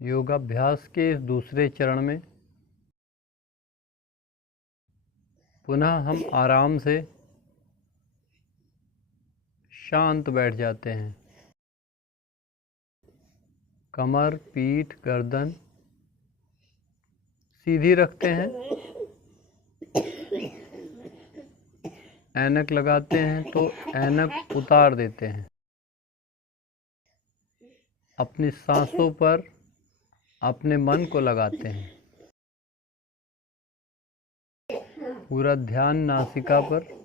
योगाभ्यास के इस दूसरे चरण में पुनः हम आराम से शांत बैठ जाते हैं। कमर, पीठ, गर्दन सीधी रखते हैं। ऐनक लगाते हैं तो ऐनक उतार देते हैं। अपनी सांसों पर अपने मन को लगाते हैं। पूरा ध्यान नासिका पर।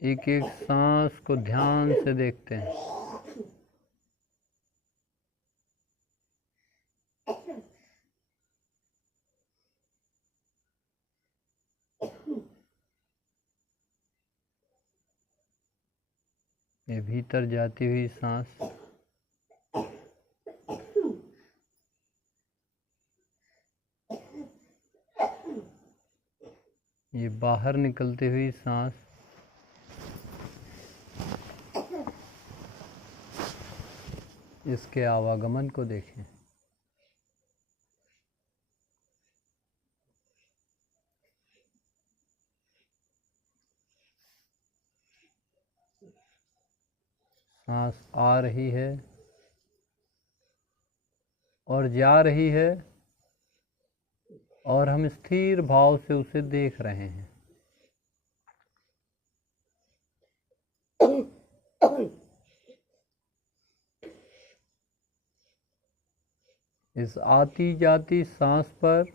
एक एक सांस को ध्यान से देखते हैं। ये भीतर जाती हुई सांस ये बाहर निकलती हुई सांस इसके आवागमन को देखें। सांस आ रही है और जा रही है और हम स्थिर भाव से उसे देख रहे हैं। इस आती जाती सांस पर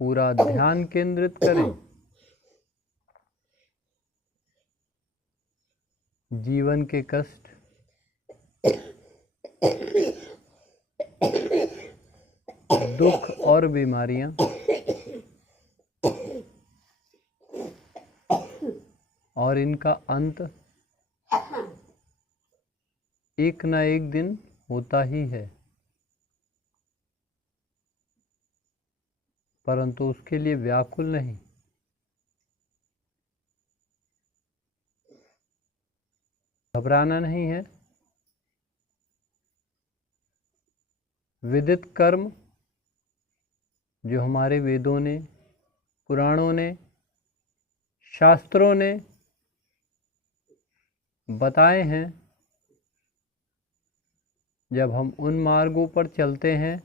पूरा ध्यान केंद्रित करें। जीवन के कष्ट, दुख और बीमारियां और इनका अंत एक न एक दिन होता ही है, परंतु उसके लिए व्याकुल नहीं। घबराना नहीं है। विदित कर्म जो हमारे वेदों ने, पुराणों ने, शास्त्रों ने बताए हैं, जब हम उन मार्गों पर चलते हैं,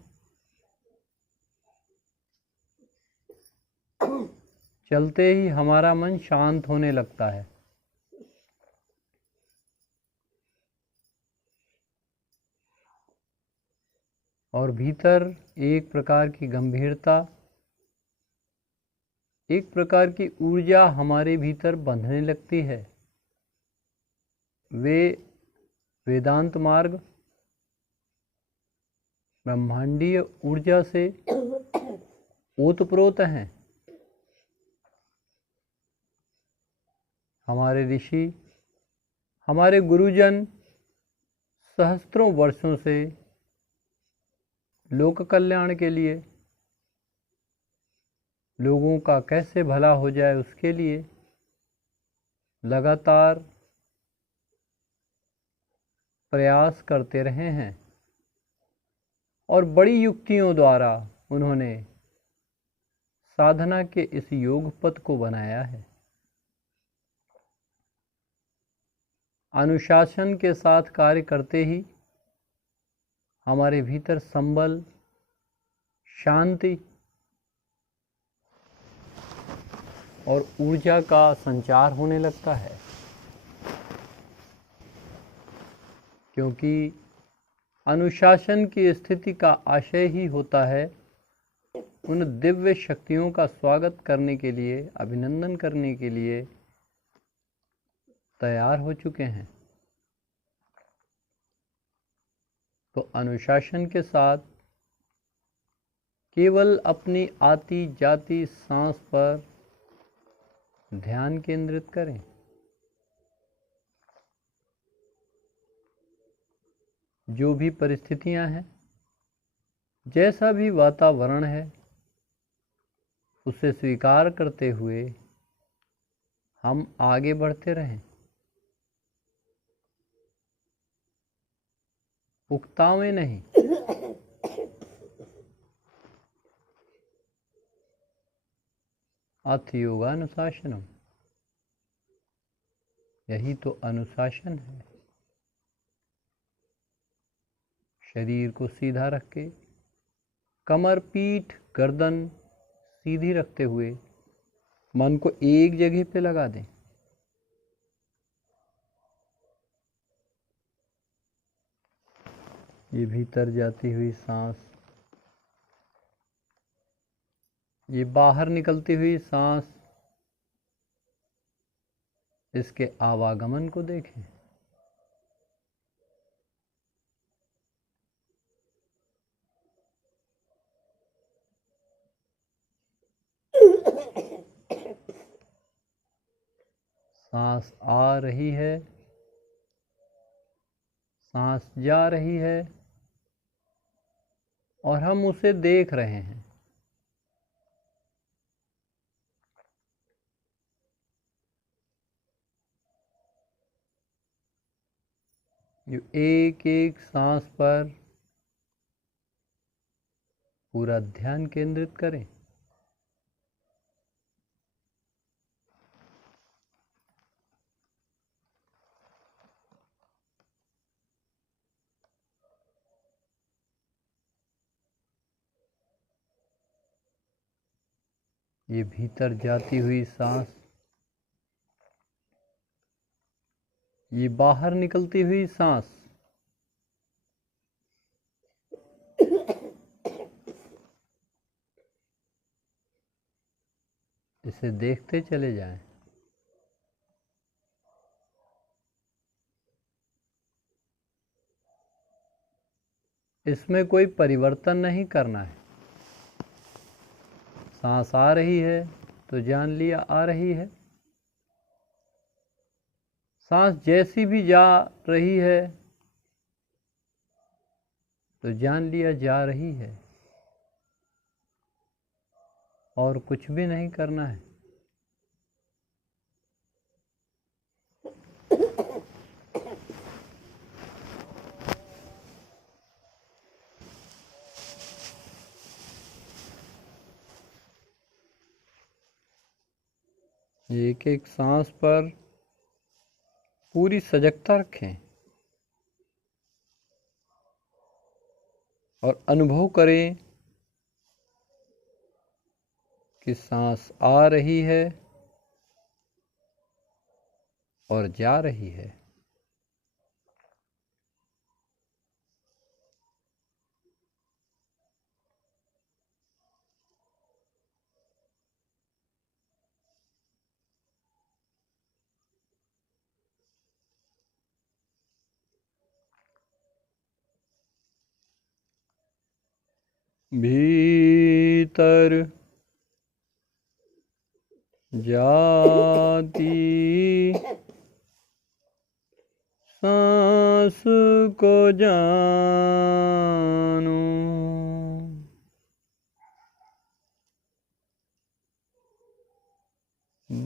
चलते ही हमारा मन शांत होने लगता है। और भीतर एक प्रकार की गंभीरता, एक प्रकार की ऊर्जा हमारे भीतर बंधने लगती है। वे वेदांत मार्ग ब्रह्मांडीय ऊर्जा से ओतप्रोत हैं। हमारे ऋषि, हमारे गुरुजन सहस्त्रों वर्षों से लोक कल्याण के लिए, लोगों का कैसे भला हो जाए उसके लिए लगातार प्रयास करते रहे हैं और बड़ी युक्तियों द्वारा उन्होंने साधना के इस योग पथ को बनाया है। अनुशासन के साथ कार्य करते ही हमारे भीतर संबल, शांति और ऊर्जा का संचार होने लगता है, क्योंकि अनुशासन की स्थिति का आशय ही होता है उन दिव्य शक्तियों का स्वागत करने के लिए, अभिनंदन करने के लिए तैयार हो चुके हैं। तो अनुशासन के साथ केवल अपनी आती जाती सांस पर ध्यान केंद्रित करें। जो भी परिस्थितियां हैं, जैसा भी वातावरण है, उसे स्वीकार करते हुए हम आगे बढ़ते रहें। उकतावें नहीं। अथ योगानुशासनम, यही तो अनुशासन है। शरीर को सीधा रख के, कमर, पीठ, गर्दन सीधी रखते हुए मन को एक जगह पे लगा दें। ये भीतर जाती हुई सांस, ये बाहर निकलती हुई सांस, इसके आवागमन को देखें। सांस आ रही है, सांस जा रही है और हम उसे देख रहे हैं। जो एक एक सांस पर पूरा ध्यान केंद्रित करें। ये भीतर जाती हुई सांस, ये बाहर निकलती हुई सांस, इसे देखते चले जाएं। इसमें कोई परिवर्तन नहीं करना है। सांस आ रही है तो जान लिया आ रही है। सांस जैसी भी जा रही है तो जान लिया जा रही है, और कुछ भी नहीं करना है। एक एक सांस पर पूरी सजगता रखें और अनुभव करें कि सांस आ रही है और जा रही है। भीतर जाती सांस को जानो,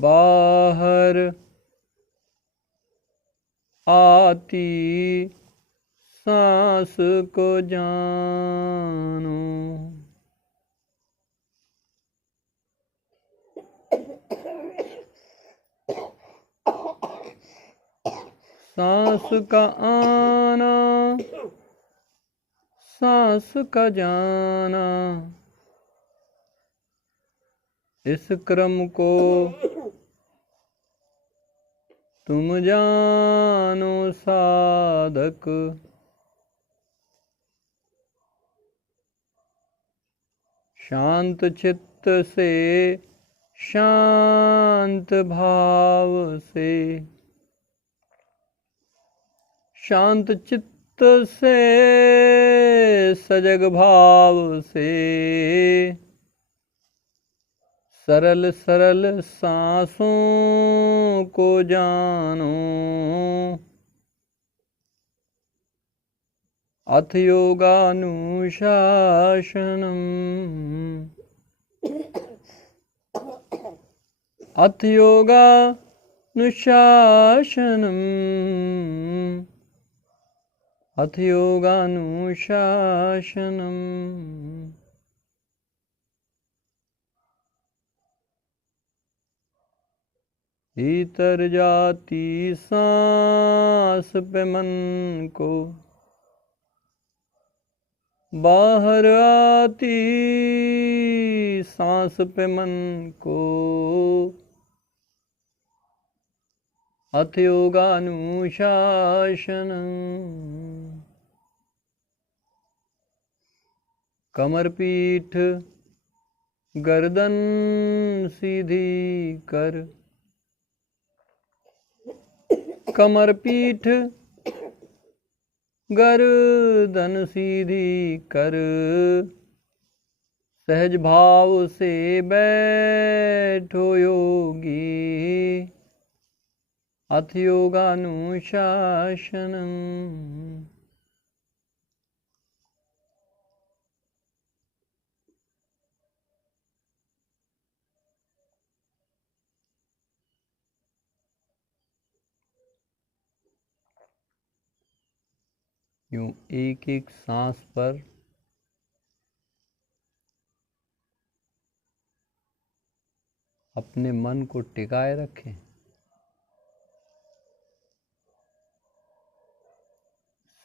बाहर आती सांस को जानो। सांस का आना, सांस का जाना, इस क्रम को तुम जानो साधक। शांत चित्त से, शांत भाव से, शांत चित्त से, सजग भाव से, सरल सरल सांसों को जानो। अथ योगानुशासनम। अथ योगानुशासनम् अथ योगानुशासनम् भीतर जाती सांस पे मन को, बाहर आती सांस पे मन को, अथ योगानुशासनम्। कमर पीठ गर्दन सीधी कर, कमर पीठ गर्दन सीधी कर, सहज भाव से बैठो योगी, अथ योगानुशासनम्। यूं एक एक सांस पर अपने मन को टिकाए रखें।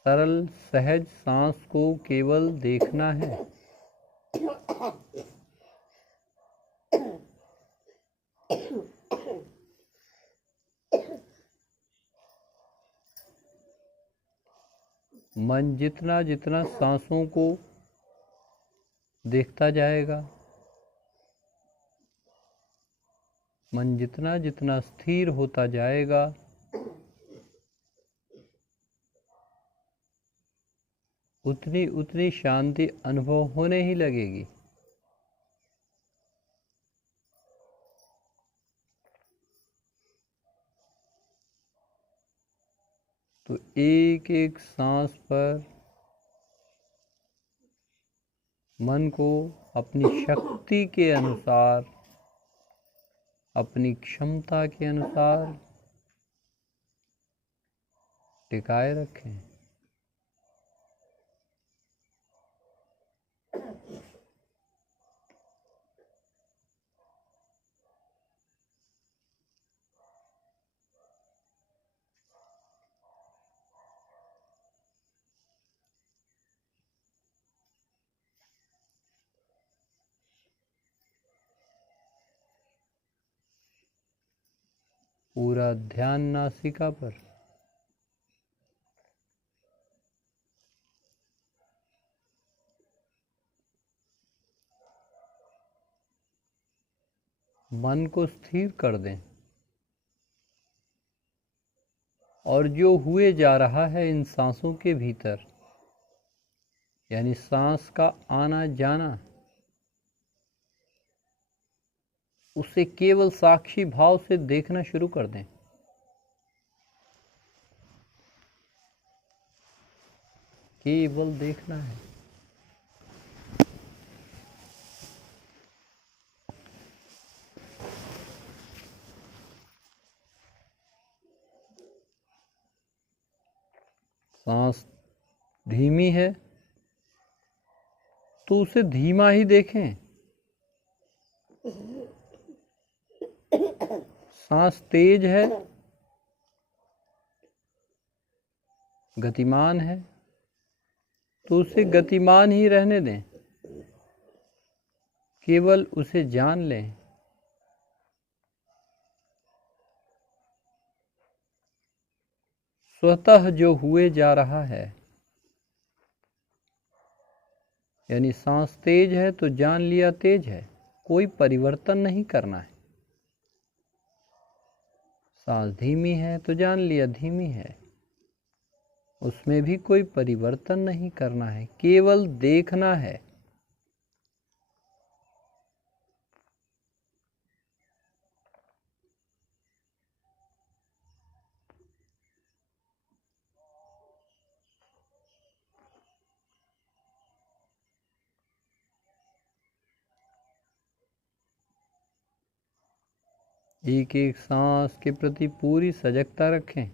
सरल सहज सांस को केवल देखना है। मन जितना जितना सांसों को देखता जाएगा, मन जितना जितना स्थिर होता जाएगा, उतनी उतनी शांति अनुभव होने ही लगेगी। तो एक एक सांस पर मन को अपनी शक्ति के अनुसार, अपनी क्षमता के अनुसार टिकाए रखें। पूरा ध्यान नासिका पर। मन को स्थिर कर दें और जो हुए जा रहा है इन सांसों के भीतर, यानी सांस का आना जाना, उसे केवल साक्षी भाव से देखना शुरू कर दें। केवल देखना है। सांस धीमी है तो उसे धीमा ही देखें। सांस तेज है, गतिमान है, तो उसे गतिमान ही रहने दें। केवल उसे जान लें। स्वतः जो हुए जा रहा है, यानी सांस तेज है तो जान लिया तेज है, कोई परिवर्तन नहीं करना है। सांस धीमी है तो जान लिया धीमी है, उसमें भी कोई परिवर्तन नहीं करना है, केवल देखना है। एक एक सांस के प्रति पूरी सजगता रखें।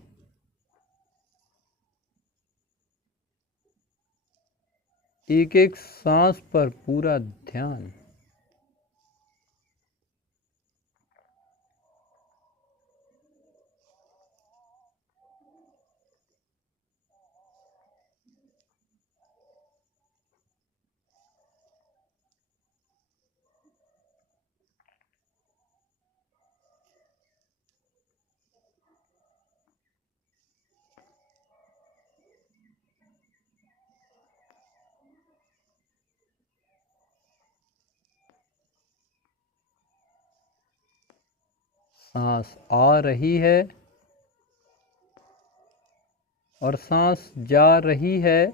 एक एक सांस पर पूरा ध्यान। सांस आ रही है और सांस जा रही है,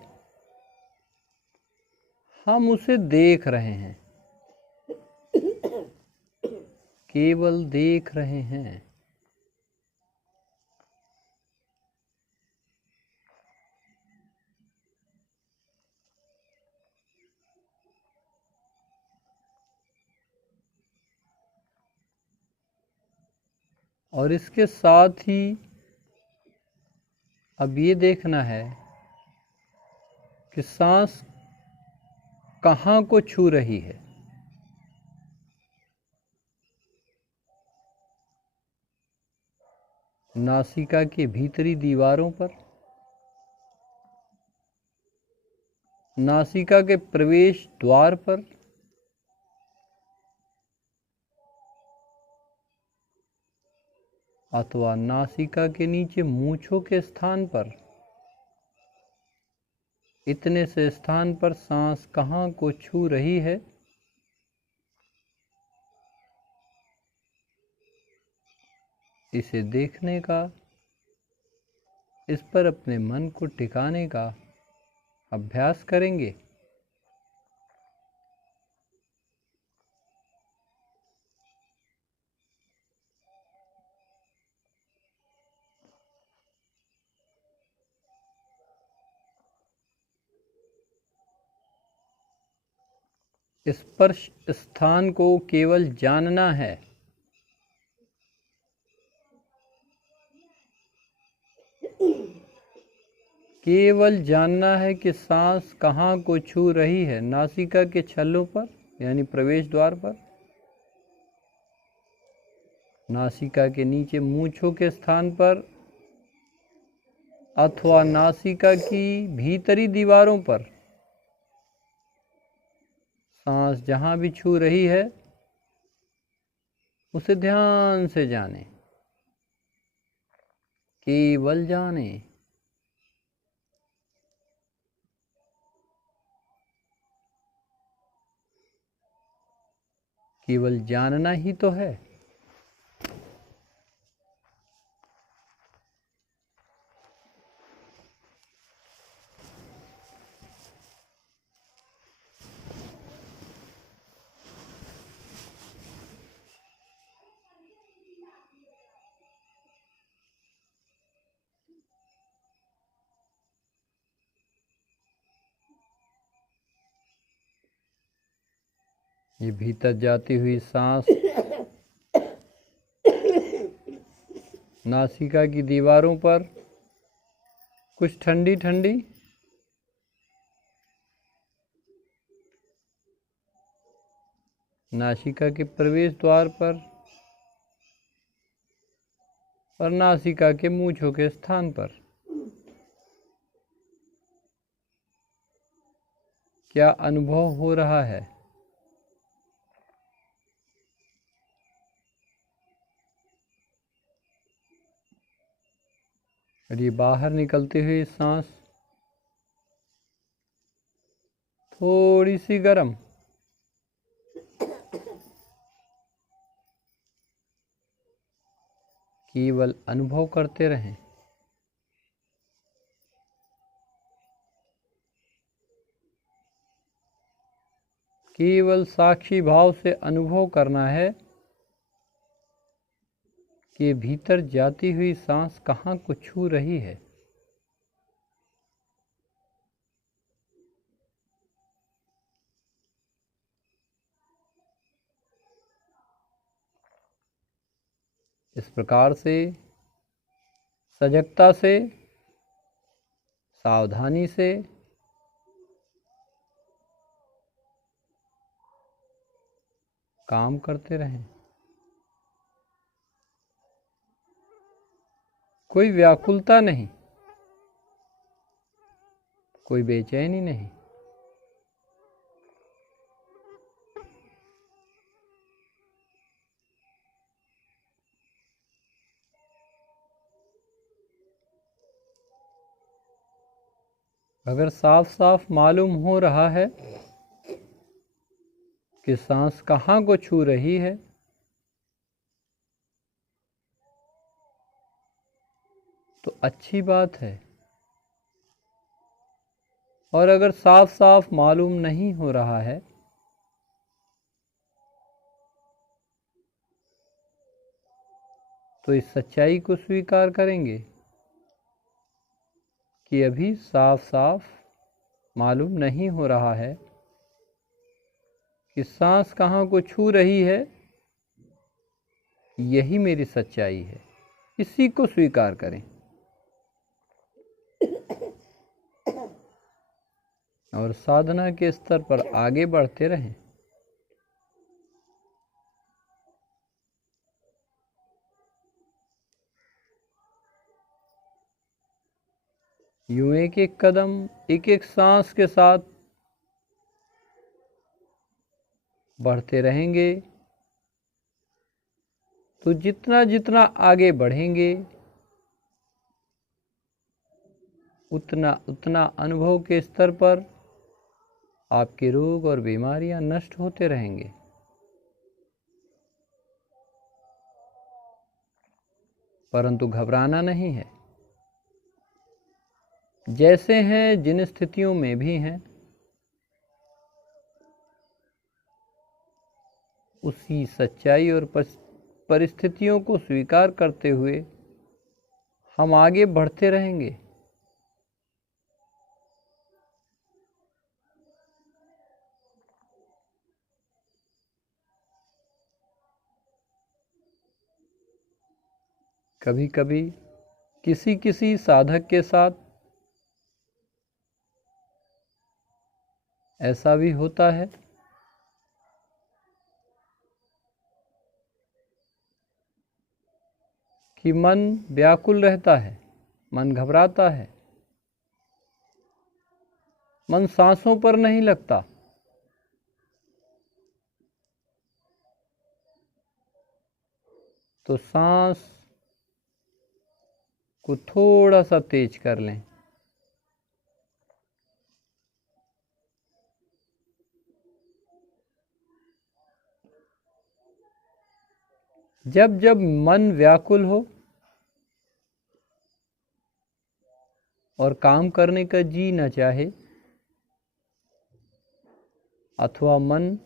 हम उसे देख रहे हैं, केवल देख रहे हैं। और इसके साथ ही अब ये देखना है कि सांस कहाँ को छू रही है। नासिका के भीतरी दीवारों पर, नासिका के प्रवेश द्वार पर, अथवा नासिका के नीचे मूंछों के स्थान पर। इतने से स्थान पर सांस कहाँ को छू रही है, इसे देखने का, इस पर अपने मन को टिकाने का अभ्यास करेंगे। स्पर्श स्थान को केवल जानना है। केवल जानना है कि सांस कहाँ को छू रही है। नासिका के छल्लों पर यानी प्रवेश द्वार पर, नासिका के नीचे मूंछों के स्थान पर, अथवा नासिका की भीतरी दीवारों पर। सांस जहाँ भी छू रही है उसे ध्यान से जाने, केवल जाने। केवल जानना ही तो है। ये भीतर जाती हुई सांस नासिका की दीवारों पर कुछ ठंडी ठंडी, नासिका के प्रवेश द्वार पर और नासिका के मूंछों के स्थान पर। क्या अनुभव हो रहा है? और ये बाहर निकलती हुई सांस थोड़ी सी गर्म, केवल अनुभव करते रहें। केवल साक्षी भाव से अनुभव करना है कि भीतर जाती हुई सांस कहाँ को छू रही है। इस प्रकार से सजगता से, सावधानी से काम करते रहें। कोई व्याकुलता नहीं, कोई बेचैनी नहीं। अगर साफ साफ मालूम हो रहा है कि सांस कहाँ को छू रही है, तो अच्छी बात है। और अगर साफ साफ मालूम नहीं हो रहा है, तो इस सच्चाई को स्वीकार करेंगे कि अभी साफ साफ मालूम नहीं हो रहा है कि सांस कहाँ को छू रही है। यही मेरी सच्चाई है, इसी को स्वीकार करें और साधना के स्तर पर आगे बढ़ते रहें। यूं एक एक कदम, एक एक सांस के साथ बढ़ते रहेंगे तो जितना जितना आगे बढ़ेंगे, उतना उतना अनुभव के स्तर पर आपके रोग और बीमारियां नष्ट होते रहेंगे। परंतु घबराना नहीं है। जैसे हैं, जिन स्थितियों में भी हैं, उसी सच्चाई और परिस्थितियों को स्वीकार करते हुए हम आगे बढ़ते रहेंगे। कभी कभी किसी किसी साधक के साथ ऐसा भी होता है कि मन व्याकुल रहता है, मन घबराता है, मन सांसों पर नहीं लगता। तो सांस को थोड़ा सा तेज कर लें। जब जब मन व्याकुल हो और काम करने का जी न चाहे, अथवा मन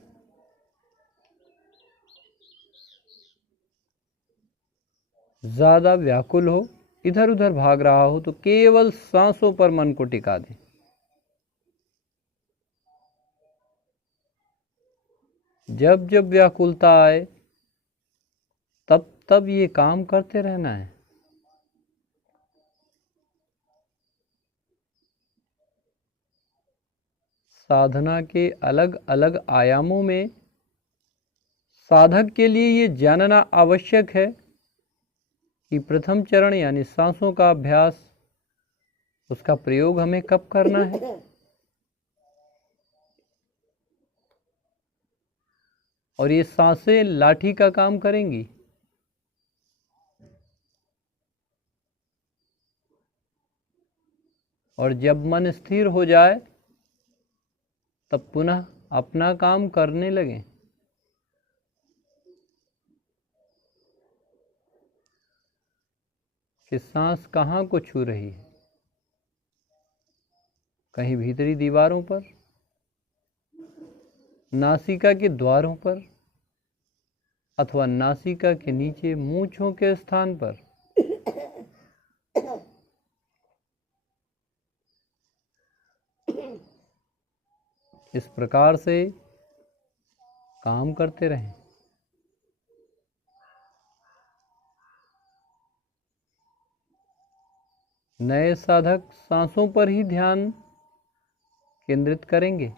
ज़्यादा व्याकुल हो, इधर उधर भाग रहा हो, तो केवल सांसों पर मन को टिका दें। जब जब व्याकुलता आए, तब तब ये काम करते रहना है। साधना के अलग अलग आयामों में साधक के लिए ये जानना आवश्यक है कि प्रथम चरण यानी सांसों का अभ्यास, उसका प्रयोग हमें कब करना है और ये सांसें लाठी का काम करेंगी। और जब मन स्थिर हो जाए, तब पुनः अपना काम करने लगें। कि सांस कहाँ को छू रही है, कहीं भीतरी दीवारों पर, नासिका के द्वारों पर, अथवा नासिका के नीचे मूंछों के स्थान पर। इस प्रकार से काम करते रहें। नए साधक सांसों पर ही ध्यान केंद्रित करेंगे।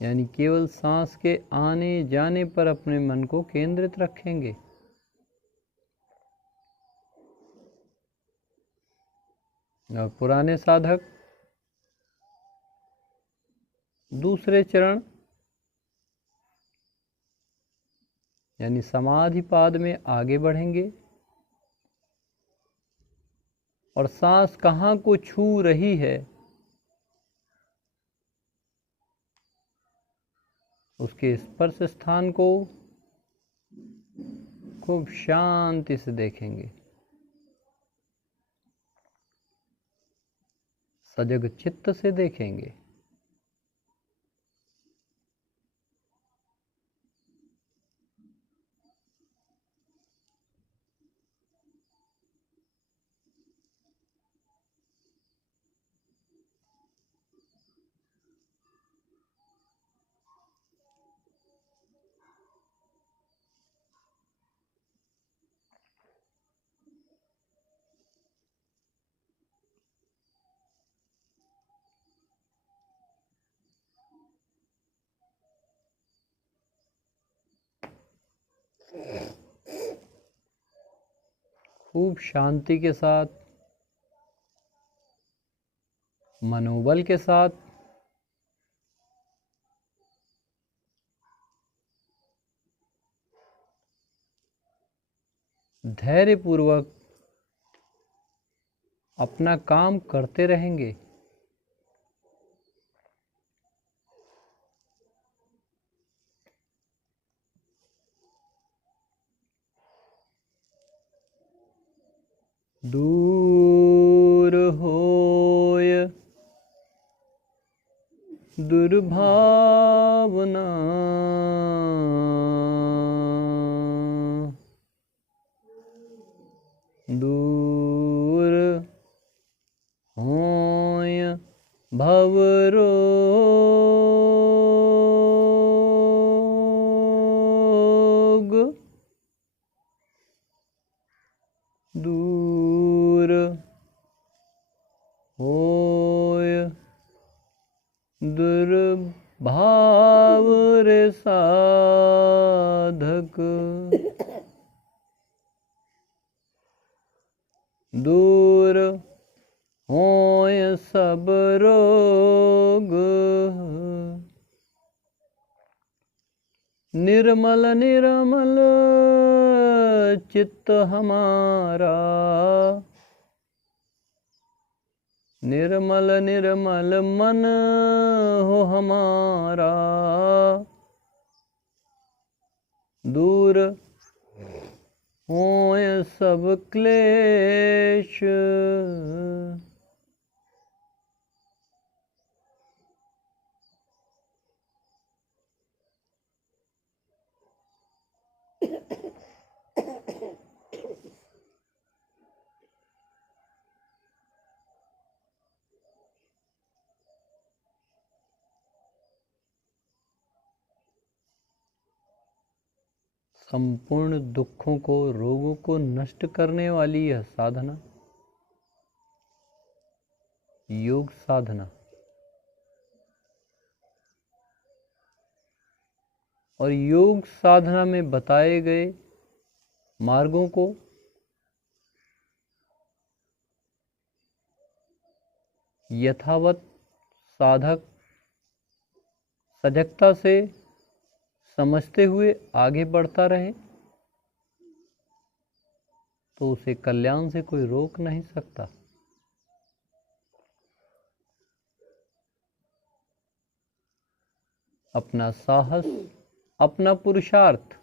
यानी केवल सांस के आने जाने पर अपने मन को केंद्रित रखेंगे। और पुराने साधक दूसरे चरण यानी समाधिपाद में आगे बढ़ेंगे और सांस कहाँ को छू रही है उसके स्पर्श स्थान को खूब शांति से देखेंगे, सजग चित्त से देखेंगे। खूब शांति के साथ, मनोबल के साथ धैर्यपूर्वक अपना काम करते रहेंगे। दूर होय दुर्भावना, दूर होय भवरोग, दूर होय दुर्भाव रे साधक, दूर होय सब रोग, निर्मल निर्मल चित्त हमारा, निर्मल निर्मल मन हो हमारा, दूर होय सब क्लेश, संपूर्ण दुखों को, रोगों को नष्ट करने वाली यह साधना, योग साधना, और योग साधना में बताए गए मार्गों को यथावत साधक सजगता से समझते हुए आगे बढ़ता रहे तो उसे कल्याण से कोई रोक नहीं सकता। अपना साहस, अपना पुरुषार्थ,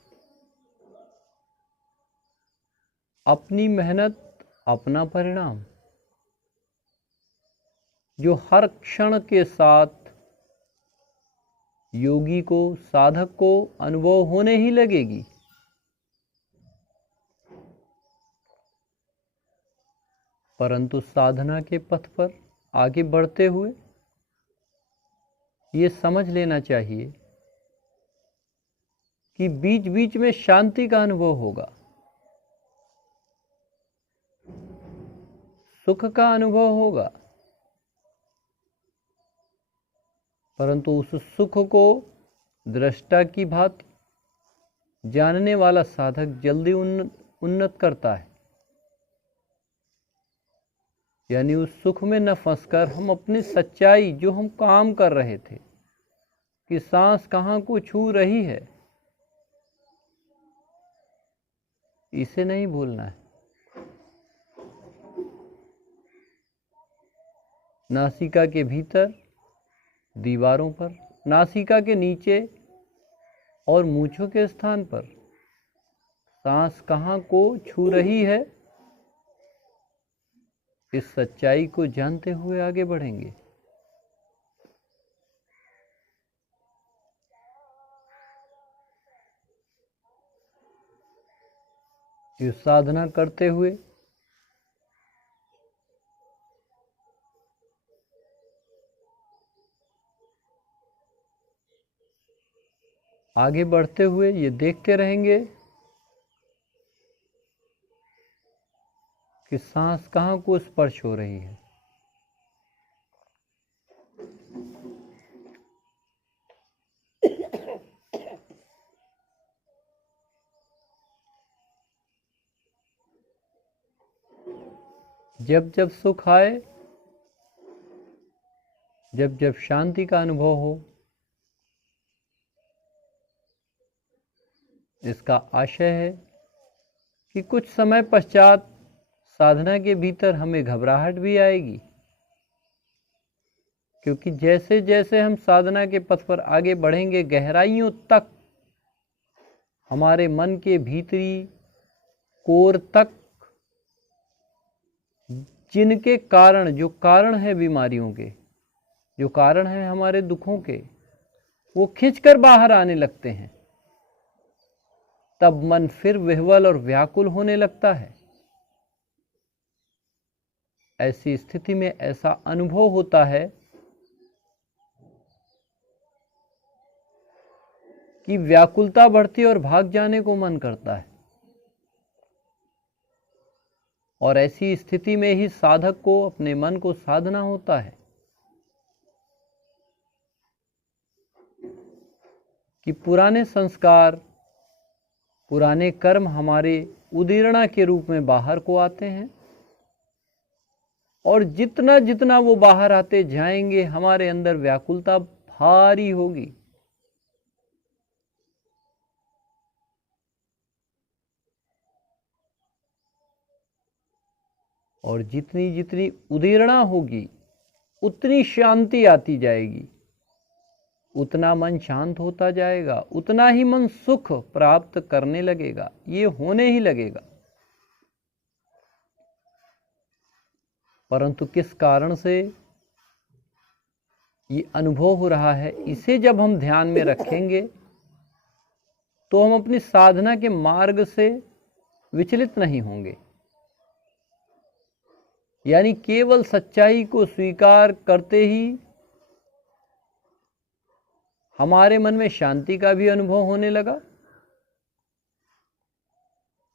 अपनी मेहनत, अपना परिणाम, जो हर क्षण के साथ योगी को, साधक को अनुभव होने ही लगेगी। परंतु साधना के पथ पर आगे बढ़ते हुए ये समझ लेना चाहिए कि बीच बीच में शांति का अनुभव होगा, सुख का अनुभव होगा, परंतु उस सुख को दृष्टा की भांति जानने वाला साधक जल्दी उन्नत करता है। यानी उस सुख में न फंसकर हम अपनी सच्चाई, जो हम काम कर रहे थे कि सांस कहाँ को छू रही है, इसे नहीं भूलना है। नासिका के भीतर, दीवारों पर, नासिका के नीचे और मूंछों के स्थान पर सांस कहाँ को छू रही है, इस सच्चाई को जानते हुए आगे बढ़ेंगे। ये साधना करते हुए आगे बढ़ते हुए ये देखते रहेंगे कि सांस कहाँ को स्पर्श हो रही है। जब जब सुख आए, जब जब शांति का अनुभव हो, इसका आशय है कि कुछ समय पश्चात साधना के भीतर हमें घबराहट भी आएगी, क्योंकि जैसे जैसे हम साधना के पथ पर आगे बढ़ेंगे, गहराइयों तक, हमारे मन के भीतरी कोर तक, जिनके कारण, जो कारण है बीमारियों के, जो कारण है हमारे दुखों के, वो खींचकर बाहर आने लगते हैं। तब मन फिर विह्वल और व्याकुल होने लगता है। ऐसी स्थिति में ऐसा अनुभव होता है कि व्याकुलता बढ़ती और भाग जाने को मन करता है। और ऐसी स्थिति में ही साधक को अपने मन को साधना होता है कि पुराने संस्कार, पुराने कर्म हमारे उदीरणा के रूप में बाहर को आते हैं, और जितना जितना वो बाहर आते जाएंगे, हमारे अंदर व्याकुलता भारी होगी। और जितनी जितनी उदीरणा होगी, उतनी शांति आती जाएगी, उतना मन शांत होता जाएगा, उतना ही मन सुख प्राप्त करने लगेगा। ये होने ही लगेगा। परंतु किस कारण से ये अनुभव हो रहा है, इसे जब हम ध्यान में रखेंगे तो हम अपनी साधना के मार्ग से विचलित नहीं होंगे। यानी केवल सच्चाई को स्वीकार करते ही हमारे मन में शांति का भी अनुभव होने लगा,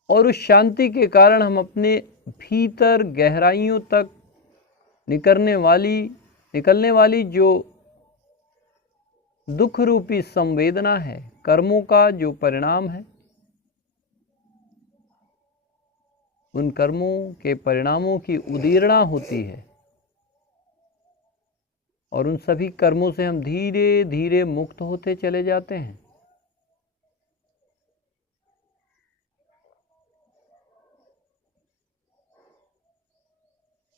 और उस शांति के कारण हम अपने भीतर गहराइयों तक निकलने वाली जो दुख रूपी संवेदना है, कर्मों का जो परिणाम है, उन कर्मों के परिणामों की उदीरणा होती है, और उन सभी कर्मों से हम धीरे धीरे मुक्त होते चले जाते हैं।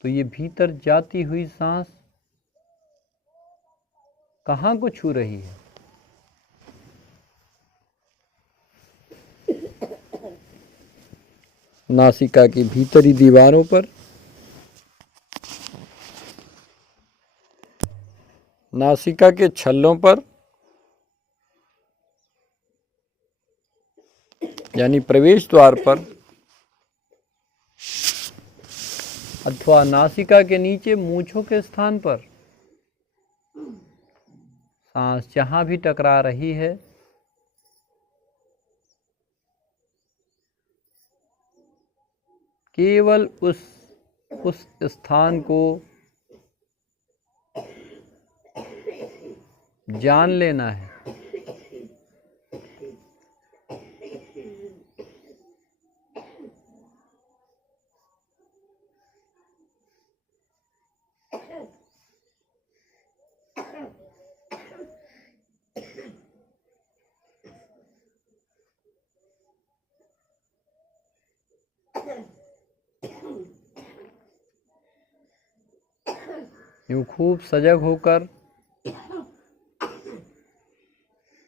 तो ये भीतर जाती हुई सांस कहाँ को छू रही है? नासिका की भीतरी दीवारों पर, नासिका के छल्लों पर, यानी प्रवेश द्वार पर, अथवा नासिका के नीचे मूंछों के स्थान पर सांस जहां भी टकरा रही है, केवल उस स्थान को जान लेना है। यूं खूब सजग होकर,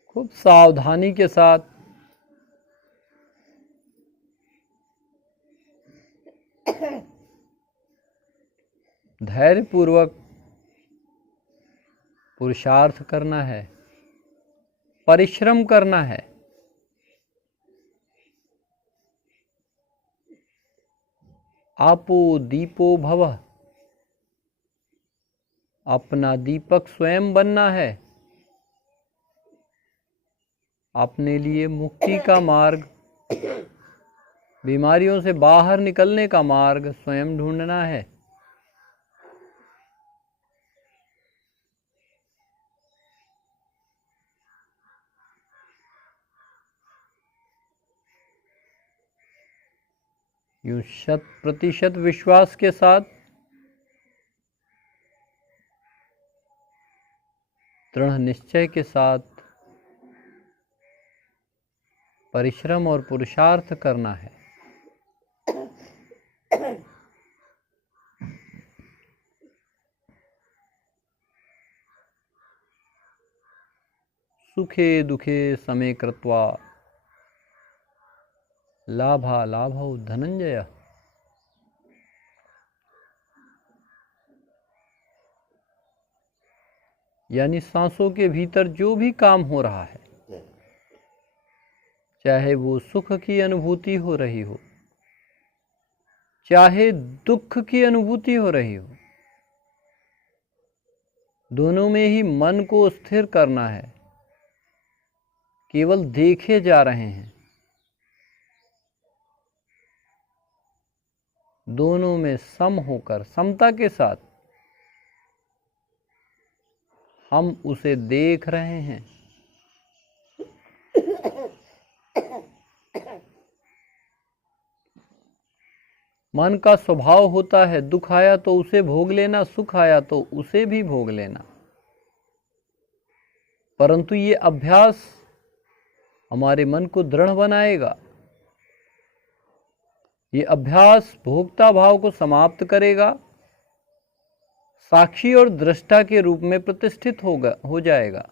खूब सावधानी के साथ धैर्यपूर्वक पुरुषार्थ करना है, परिश्रम करना है। आपो दीपो भवः, अपना दीपक स्वयं बनना है। अपने लिए मुक्ति का मार्ग, बीमारियों से बाहर निकलने का मार्ग स्वयं ढूंढना है। यूं 100% विश्वास के साथ, दृढ़ निश्चय के साथ परिश्रम और पुरुषार्थ करना है। सुखे दुखे समे कृत्वा लाभालाभौ धनंजय। यानी सांसों के भीतर जो भी काम हो रहा है, चाहे वो सुख की अनुभूति हो रही हो, चाहे दुख की अनुभूति हो रही हो, दोनों में ही मन को स्थिर करना है। केवल देखे जा रहे हैं, दोनों में सम होकर, समता के साथ हम उसे देख रहे हैं। मन का स्वभाव होता है, दुख आया तो उसे भोग लेना, सुख आया तो उसे भी भोग लेना। परंतु ये अभ्यास हमारे मन को दृढ़ बनाएगा। ये अभ्यास भोक्ता भाव को समाप्त करेगा, साक्षी और दृष्टा के रूप में प्रतिष्ठित हो जाएगा।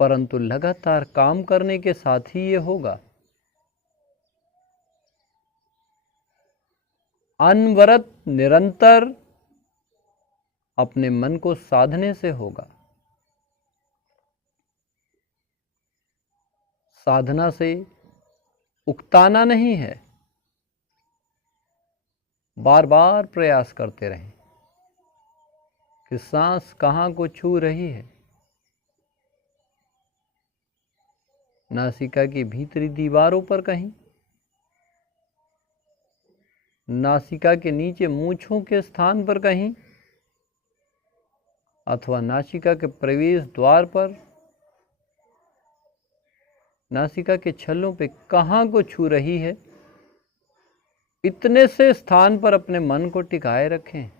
परंतु लगातार काम करने के साथ ही ये होगा। अनवरत निरंतर अपने मन को साधने से होगा। साधना से उकताना नहीं है, बार बार प्रयास करते रहें कि सांस कहाँ को छू रही है। नासिका की भीतरी दीवारों पर कहीं, नासिका के नीचे मूंछों के स्थान पर कहीं, अथवा नासिका के प्रवेश द्वार पर, नासिका के छल्लों पे कहाँ को छू रही है। इतने से स्थान पर अपने मन को टिकाए रखें।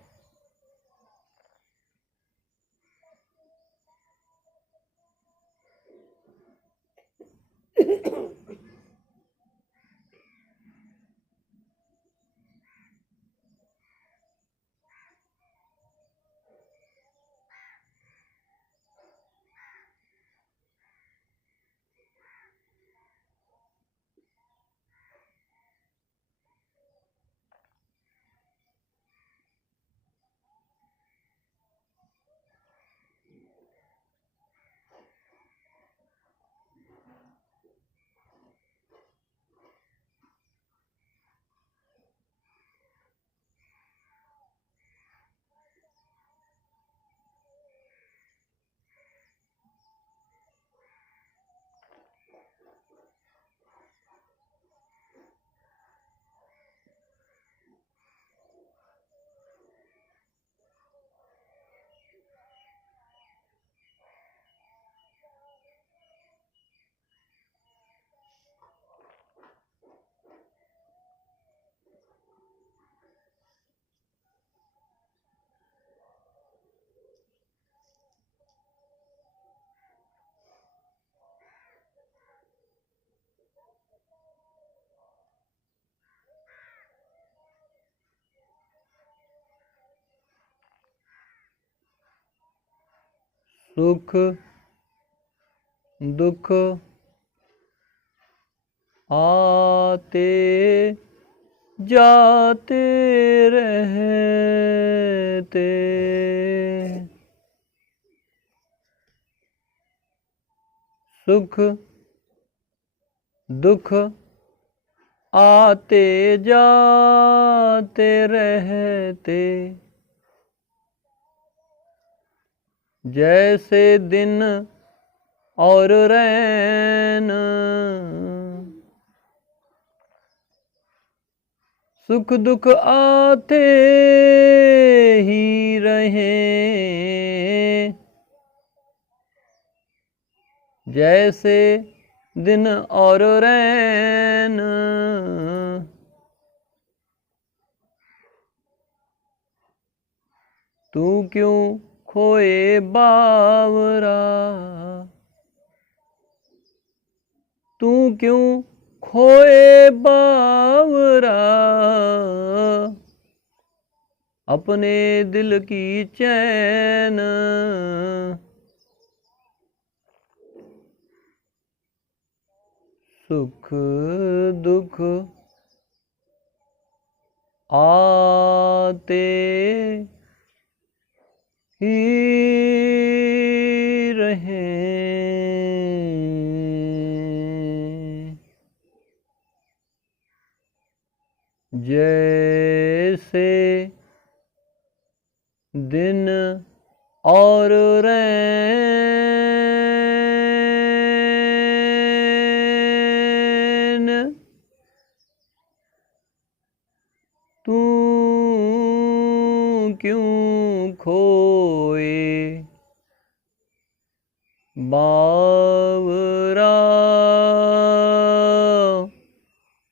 सुख दुख आते जाते रहते, सुख दुख आते जाते रहते, जैसे दिन और रैन, सुख दुख आते ही रहें, जैसे दिन और रैन, तू क्यों खोए बावरा, तू क्यों खोए बावरा, अपने दिल की चैन, सुख दुख आते ही रहें, जैसे दिन और रैन, तू क्यों खोए बावरा,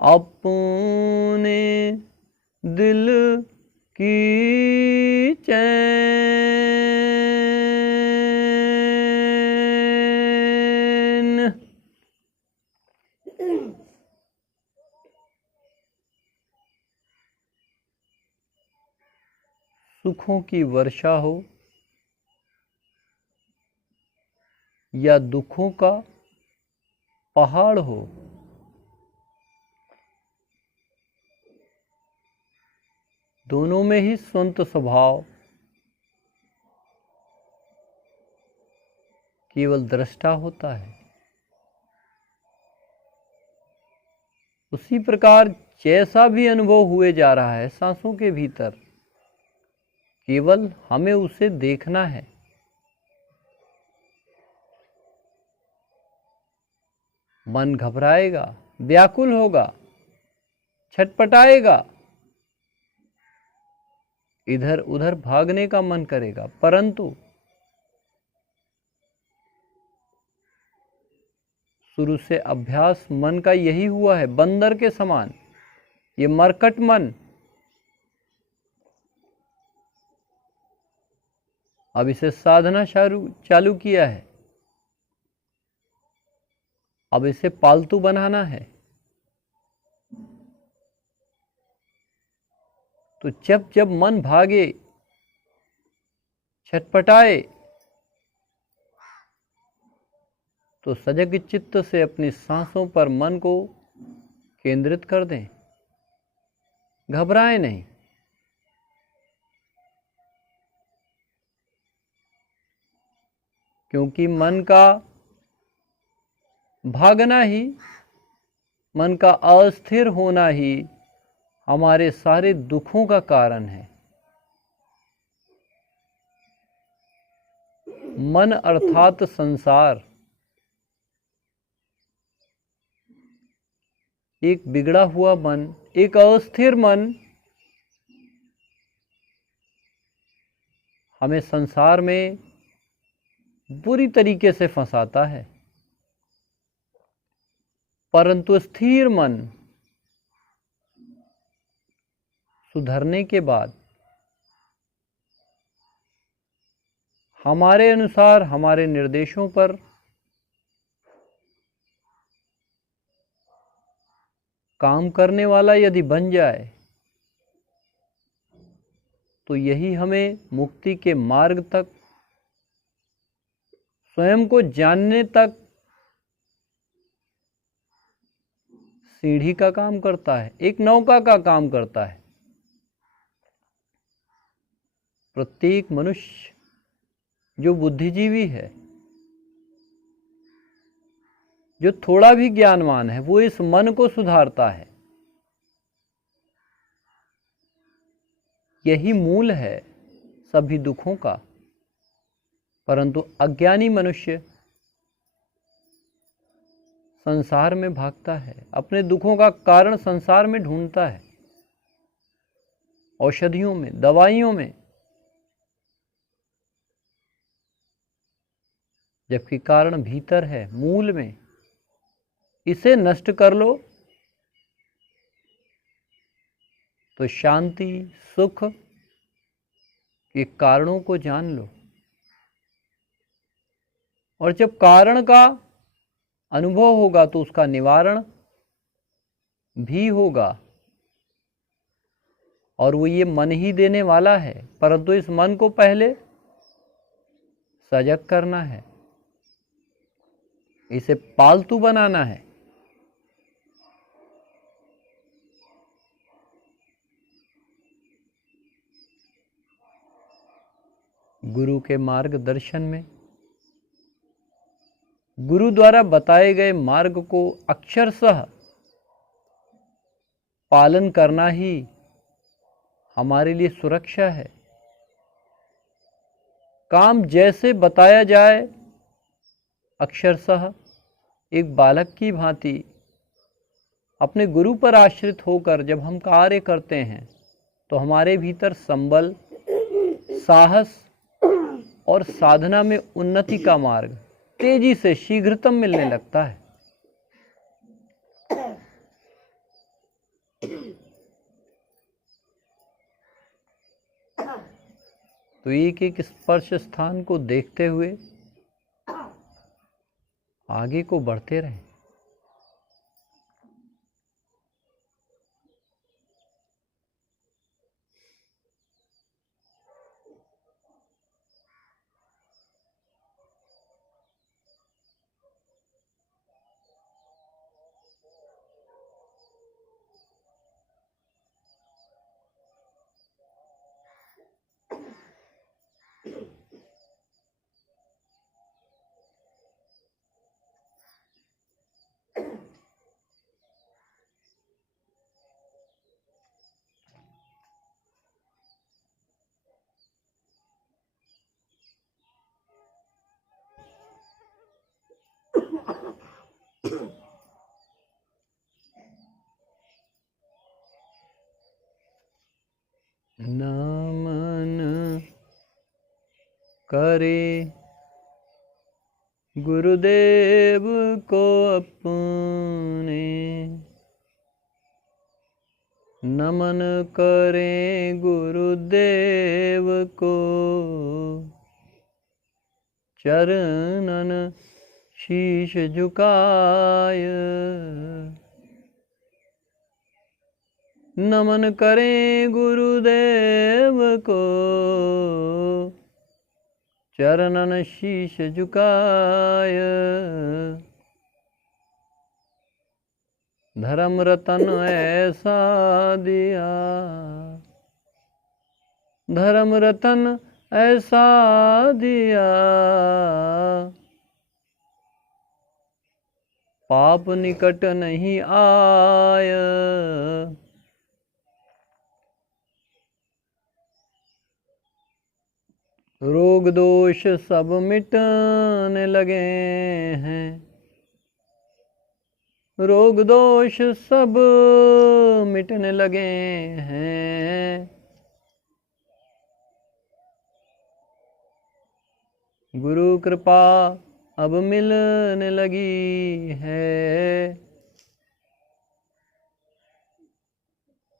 अपने दिल की चैन। सुखों की वर्षा हो या दुखों का पहाड़ हो, दोनों में ही संत स्वभाव केवल दृष्टा होता है। उसी प्रकार जैसा भी अनुभव हुए जा रहा है सांसों के भीतर, केवल हमें उसे देखना है। मन घबराएगा, व्याकुल होगा, छटपटाएगा, इधर उधर भागने का मन करेगा, परंतु शुरू से अभ्यास मन का यही हुआ है, बंदर के समान। ये मरकट मन अब इसे साधना चालू किया है, अब इसे पालतू बनाना है। तो जब जब मन भागे, छटपटाए, तो सजग चित्त से अपनी सांसों पर मन को केंद्रित कर दें, घबराएं नहीं। क्योंकि मन का भागना ही, मन का अस्थिर होना ही हमारे सारे दुखों का कारण है। मन अर्थात संसार एक बिगड़ा हुआ मन, एक अस्थिर मन हमें संसार में बुरी तरीके से फंसाता है। परंतु स्थिर मन सुधरने के बाद हमारे अनुसार, हमारे निर्देशों पर काम करने वाला यदि बन जाए, तो यही हमें मुक्ति के मार्ग तक स्वयं को जानने तक सीढ़ी का काम करता है, एक नौका का काम करता है। प्रत्येक मनुष्य जो बुद्धिजीवी है, जो थोड़ा भी ज्ञानवान है, वो इस मन को सुधारता है। यही मूल है सभी दुखों का। परंतु अज्ञानी मनुष्य संसार में भागता है, अपने दुखों का कारण संसार में ढूंढता है, औषधियों में, दवाइयों में, जबकि कारण भीतर है, मूल में। इसे नष्ट कर लो तो शांति, सुख के कारणों को जान लो, और जब कारण का अनुभव होगा तो उसका निवारण भी होगा। और वो ये मन ही देने वाला है, परंतु इस मन को पहले सजग करना है, इसे पालतू बनाना है। गुरु के मार्गदर्शन में, गुरु द्वारा बताए गए मार्ग को अक्षरशः पालन करना ही हमारे लिए सुरक्षा है। काम जैसे बताया जाए, अक्षरशः एक बालक की भांति अपने गुरु पर आश्रित होकर जब हम कार्य करते हैं तो हमारे भीतर संबल, साहस और साधना में उन्नति का मार्ग तेजी से, शीघ्रतम मिलने लगता है। तो एक एक स्पर्श स्थान को देखते हुए आगे को बढ़ते रहें। नमन करे गुरुदेव को अपने, नमन करें गुरुदेव को, चरणन शीश झुकाय। नमन करें गुरुदेव को, चरणन शीश झुकाय। धर्म रतन ऐसा दिया, धर्म रतन ऐसा दिया, पाप निकट नहीं आया। रोग दोष सब मिटने लगे हैं, रोग दोष सब मिटने लगे हैं। गुरु कृपा अब मिलने लगी है,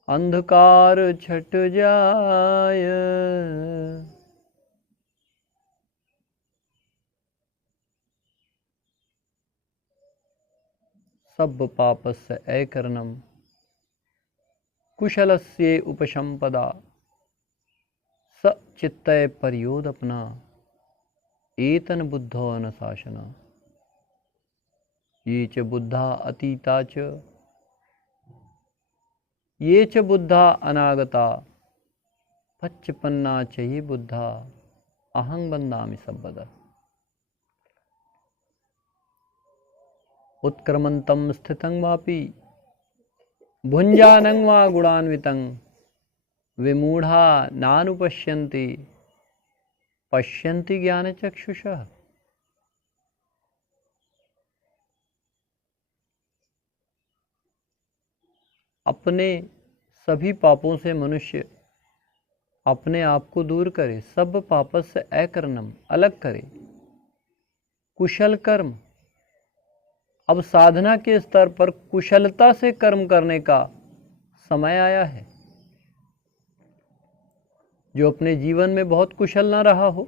अंधकार छट जाए। सब पापस्य ऐकर्णम कुशलस्य उपसंपदा स चित्तय परियोदपना। एतन बुद्धो अनुशासन ये च बुद्धा अतीता च ये च बुद्धा अनागता पच्चपन्ना च ये बुद्धा अहं वन्दामि सबदा। उत्क्रमन्तं स्थितं वापि भुञ्जानं वा गुणान्वितं विमूढ़ा नानुपश्यन्ति पश्यन्ति ज्ञानचक्षुषः। अपने सभी पापों से मनुष्य अपने आप को दूर करे, सब पापस्य अकरणम अलग करे, कुशल कर्म। अब साधना के स्तर पर कुशलता से कर्म करने का समय आया है। जो अपने जीवन में बहुत कुशल ना रहा हो,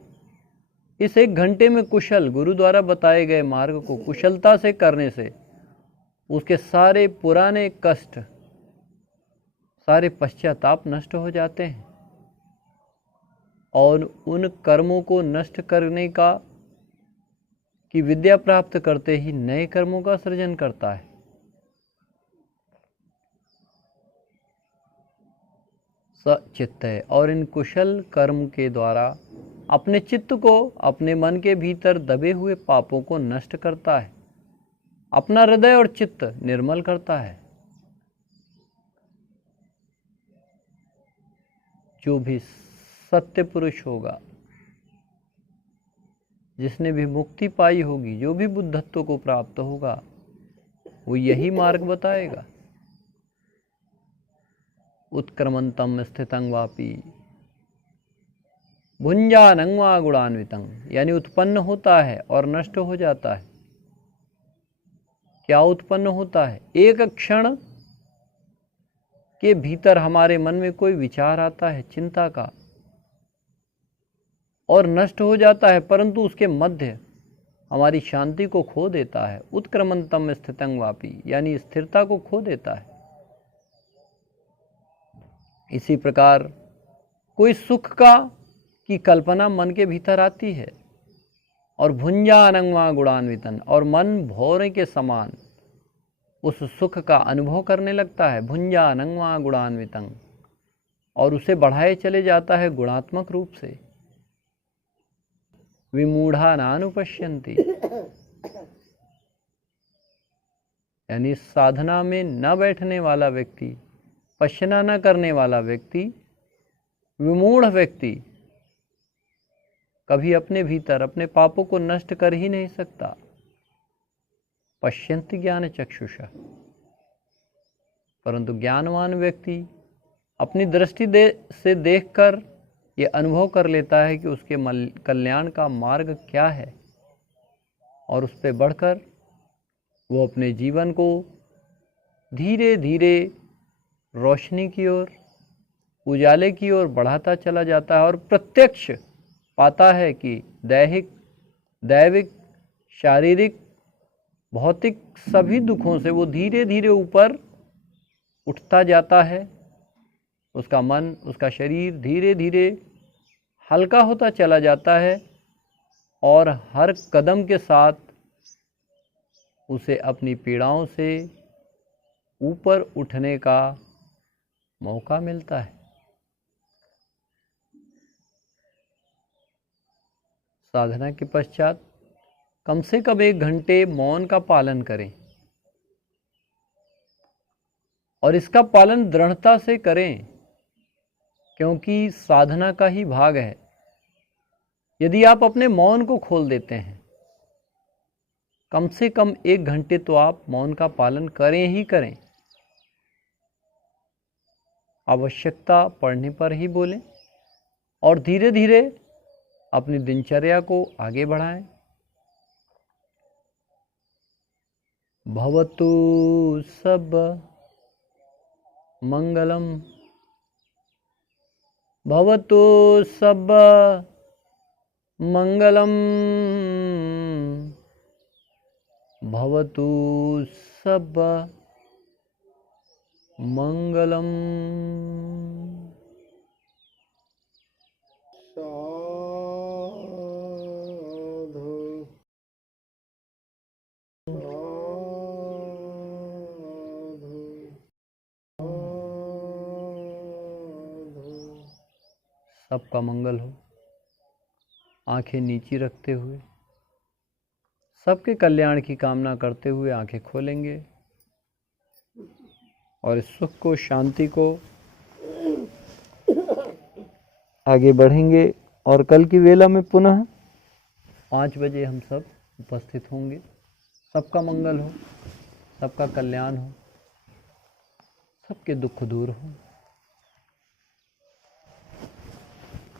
इस 1 घंटे में कुशल गुरु द्वारा बताए गए मार्ग को कुशलता से करने से उसके सारे पुराने कष्ट, सारे पश्चाताप नष्ट हो जाते हैं और उन कर्मों को नष्ट करने का की विद्या प्राप्त करते ही नए कर्मों का सृजन करता है। सचित्त है और इन कुशल कर्म के द्वारा अपने चित्त को, अपने मन के भीतर दबे हुए पापों को नष्ट करता है, अपना हृदय और चित्त निर्मल करता है। जो भी सत्य पुरुष होगा, जिसने भी मुक्ति पाई होगी, जो भी बुद्धत्व को प्राप्त होगा, वो यही मार्ग बताएगा। उत्क्रमंतम स्थितं वापि भुञ्जानं वा गुणान्वितं, यानी उत्पन्न होता है और नष्ट हो जाता है। क्या उत्पन्न होता है? एक क्षण के भीतर हमारे मन में कोई विचार आता है चिंता का और नष्ट हो जाता है, परंतु उसके मध्य हमारी शांति को खो देता है। उत्क्रमंतम स्थितं वापि, यानी स्थिरता को खो देता है। इसी प्रकार कोई सुख का की कल्पना मन के भीतर आती है और भुञ्जानं वा गुणान्वितं, और मन भौरे के समान उस सुख का अनुभव करने लगता है। भुञ्जानं वा गुणान्वितं, और उसे बढ़ाए चले जाता है गुणात्मक रूप से। विमूढ़ा नानुपश्यन्ति, यानी साधना में न बैठने वाला व्यक्ति, पश्यना न करने वाला व्यक्ति, विमूढ़ व्यक्ति कभी अपने भीतर अपने पापों को नष्ट कर ही नहीं सकता। पश्यन्ति ज्ञान चक्षुषा, परंतु ज्ञानवान व्यक्ति अपनी दृष्टि से देखकर ये अनुभव कर लेता है कि उसके कल्याण का मार्ग क्या है, और उस पर बढ़कर वो अपने जीवन को धीरे धीरे रोशनी की ओर, उजाले की ओर बढ़ाता चला जाता है और प्रत्यक्ष पाता है कि दैविक, शारीरिक, भौतिक सभी दुखों से वो धीरे धीरे ऊपर उठता जाता है। उसका मन, उसका शरीर धीरे धीरे हल्का होता चला जाता है और हर कदम के साथ उसे अपनी पीड़ाओं से ऊपर उठने का मौका मिलता है। साधना के पश्चात कम से कम 1 घंटे मौन का पालन करें और इसका पालन दृढ़ता से करें, क्योंकि साधना का ही भाग है। यदि आप अपने मौन को खोल देते हैं, कम से कम 1 घंटे तो आप मौन का पालन करें ही करें। आवश्यकता पड़ने पर ही बोलें और धीरे धीरे अपनी दिनचर्या को आगे बढ़ाएं। भवतु सब मंगलम, भवतु सब मंगलम, भवतु सब मंगलम। सबका मंगल हो। आंखें नीची रखते हुए सबके कल्याण की कामना करते हुए आंखें खोलेंगे और इस सुख को, शांति को आगे बढ़ेंगे। और कल की वेला में पुनः 5 बजे हम सब उपस्थित होंगे। सबका मंगल हो, सबका कल्याण हो, सबके दुख दूर हो।